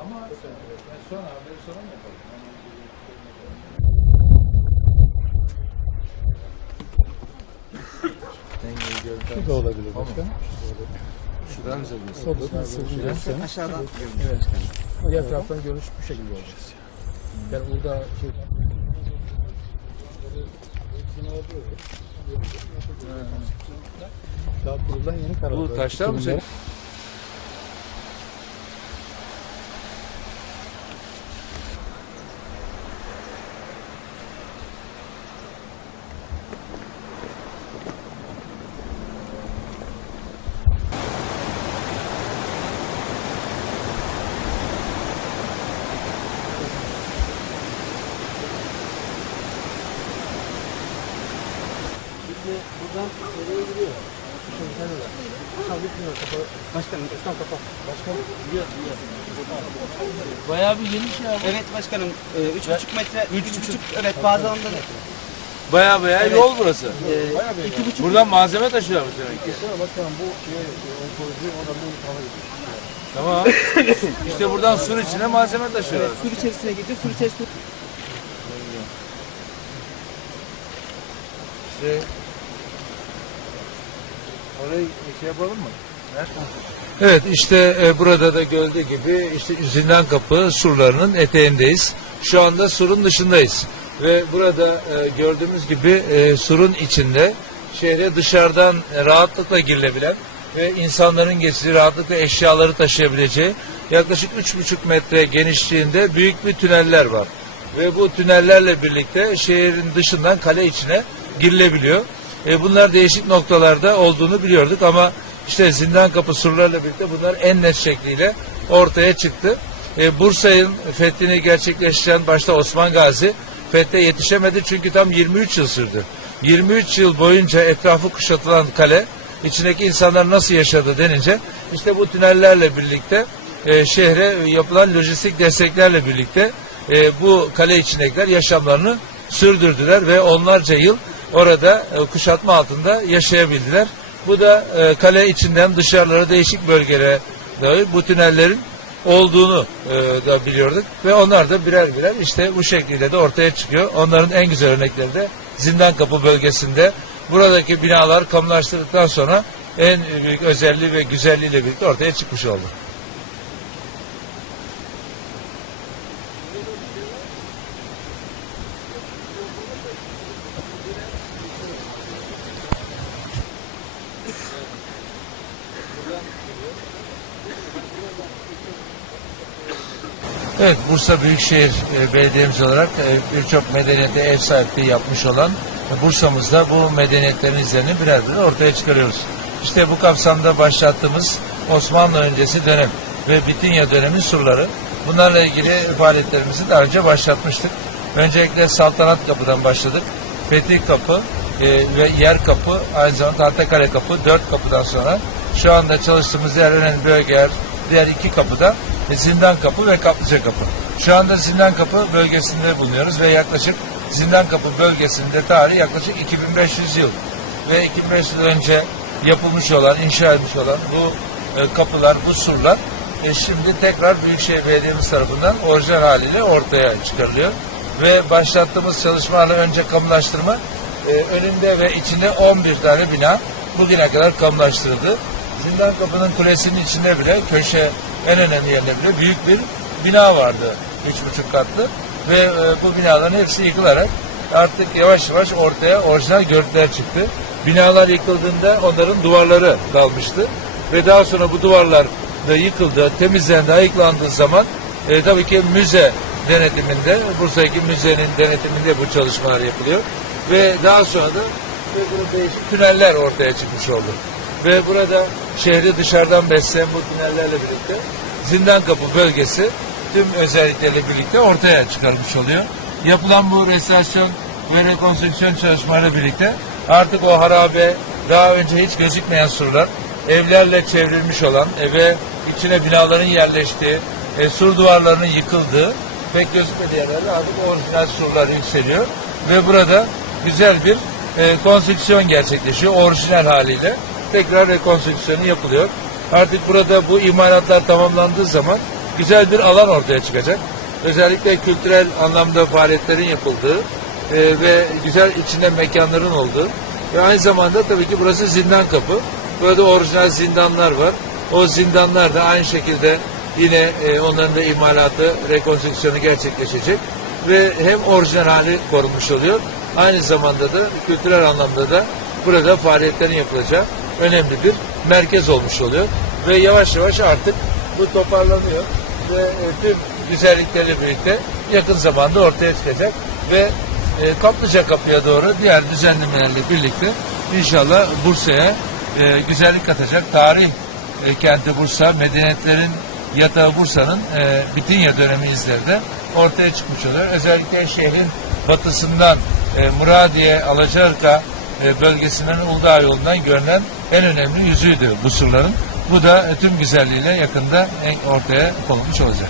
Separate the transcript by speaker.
Speaker 1: Ama yani sonra haberi?
Speaker 2: Bu da olabilir başkanım.
Speaker 3: Aşağıdan
Speaker 2: Evet. Diğer taraftan görüş bu şekilde olacak. Yani burada şey... Daha kurulan yeni karar.
Speaker 1: Bu taşlar mı senin?
Speaker 3: Buradan nereye gidiyor? Şimdi sen öyle. Tam bitmiyor kafa. Başkanım, üstten kafa. Başkanım. Gidiyor, gidiyor.
Speaker 4: Bayağı bir geniş ya.
Speaker 3: Evet başkanım, e, üç buçuk metre, üç buçuk, evet bazı alanda da.
Speaker 1: Baya baya yol burası.
Speaker 3: E, iki buçuk
Speaker 1: Buradan malzeme taşıyormuş demek ki.
Speaker 2: Başkanım bu şey, onkoloji oradan bir hava gidiyor.
Speaker 1: Tamam. işte buradan sur içine malzeme taşıyorlar.
Speaker 3: sur içerisine gidiyor, sur içerisine.
Speaker 1: İşte orayı şey yapalım mı?
Speaker 5: Evet işte e, burada da gördüğü gibi işte Zindan Kapı surlarının eteğindeyiz. Şu anda surun dışındayız. Ve burada e, gördüğümüz gibi e, surun içinde şehre dışarıdan e, rahatlıkla girilebilen ve insanların geçtiği rahatlıkla eşyaları taşıyabileceği yaklaşık 3,5 metre genişliğinde büyük bir tüneller var. Ve bu tünellerle birlikte şehrin dışından kale içine girilebiliyor. E, bunlar değişik noktalarda olduğunu biliyorduk ama işte zindan kapı surlarıyla birlikte bunlar en net şekliyle ortaya çıktı. E, Bursa'nın fethini gerçekleştiren başta Osman Gazi fethe yetişemedi çünkü tam 23 yıl sürdü. 23 yıl boyunca etrafı kuşatılan kale içindeki insanlar nasıl yaşadı denince işte bu tünellerle birlikte e, şehre yapılan lojistik desteklerle birlikte e, bu kale içindekiler yaşamlarını sürdürdüler ve onlarca yıl orada e, kuşatma altında yaşayabildiler. Bu da e, kale içinden dışarılara değişik bölgelere dair bu tünellerin olduğunu e, da biliyorduk ve onlar da birer birer işte bu şekilde de ortaya çıkıyor. Onların en güzel örnekleri de Zindan Kapı bölgesinde buradaki binalar kamulaştırdıktan sonra en büyük özelliği ve güzelliğiyle birlikte ortaya çıkmış oldu. Evet, Bursa Büyükşehir e, Belediye'miz olarak e, birçok medeniyete ev sahipliği yapmış olan Bursa'mızda bu medeniyetlerin izlerini birer birer ortaya çıkarıyoruz. İşte bu kapsamda başlattığımız Osmanlı öncesi dönem ve Bitinya dönemi surları bunlarla ilgili faaliyetlerimizi daha önce başlatmıştık. Öncelikle Saltanat Kapı'dan başladık. Fetih Kapı e, ve Yer Kapı, aynı zamanda Tahtakale Kapı, dört kapıdan sonra şu anda çalıştığımız diğer önemli bölgeler, diğer iki kapıda e, Zindan Kapı ve Kaplıca Kapı. Şu anda Zindan Kapı bölgesinde bulunuyoruz ve yaklaşık Zindan Kapı bölgesinde tarihi yaklaşık 2500 yıl ve 2500 yıl önce yapılmış olan, inşa edilmiş olan bu e, kapılar, bu surlar e, şimdi tekrar Büyükşehir Belediye'miz tarafından orijinal haliyle ortaya çıkarılıyor. Ve başlattığımız çalışmalarla önce kamulaştırma, e, önünde ve içinde 11 tane bina bugüne kadar kamulaştırıldı. Zindan Kapı'nın kulesinin içinde bile köşe en önemli yerinde bile büyük bir bina vardı. Üç buçuk katlı. Ve e, bu binaların hepsi yıkılarak artık yavaş yavaş ortaya orijinal görüntüler çıktı. Binalar yıkıldığında onların duvarları kalmıştı. Ve daha sonra bu duvarlar da yıkıldı, temizlendi, ayıklandığı zaman e, tabii ki müze denetiminde, Bursa'daki müzenin denetiminde bu çalışmalar yapılıyor. Ve daha sonra da ve burada değişik tüneller ortaya çıkmış oldu. Ve burada şehri dışarıdan besleyen bu tünellerle birlikte Zindan Kapı bölgesi tüm özellikleriyle birlikte ortaya çıkarılmış oluyor. Yapılan bu restorasyon ve rekonstrüksiyon çalışmalarıyla birlikte artık o harabe daha önce hiç gözükmeyen surlar evlerle çevrilmiş olan ve içine binaların yerleştiği, e, sur duvarlarının yıkıldığı pek gözükmediği yerlerde artık orijinal surlar yükseliyor ve burada güzel bir e, konstrüksiyon gerçekleşiyor orijinal haliyle tekrar rekonstrüksiyonu yapılıyor. Artık burada bu imalatlar tamamlandığı zaman güzel bir alan ortaya çıkacak. Özellikle kültürel anlamda faaliyetlerin yapıldığı e, ve güzel içinde mekanların olduğu ve aynı zamanda tabii ki burası zindan kapı. Burada orijinal zindanlar var. O zindanlar da aynı şekilde yine e, onların da imalatı, rekonstrüksiyonu gerçekleşecek ve hem orijinal hali korunmuş oluyor. Aynı zamanda da kültürel anlamda da burada faaliyetlerin yapılacağı önemli bir merkez olmuş oluyor. Ve yavaş yavaş artık bu toparlanıyor ve e, tüm güzellikleriyle birlikte yakın zamanda ortaya çıkacak ve e, Kaplıca Kapı'ya doğru diğer düzenlemelerle birlikte inşallah Bursa'ya e, güzellik katacak tarih e, kenti Bursa, medeniyetlerin yatağı Bursa'nın e, Bitinya dönemi izleri ortaya çıkmış oluyor. Özellikle şehrin batısından e, Muradiye, Alaçarka e, bölgesinden Uludağ yolundan görünen en önemli yüzüydü bu surların. Bu da e, tüm güzelliğiyle yakında en- ortaya konulmuş olacak.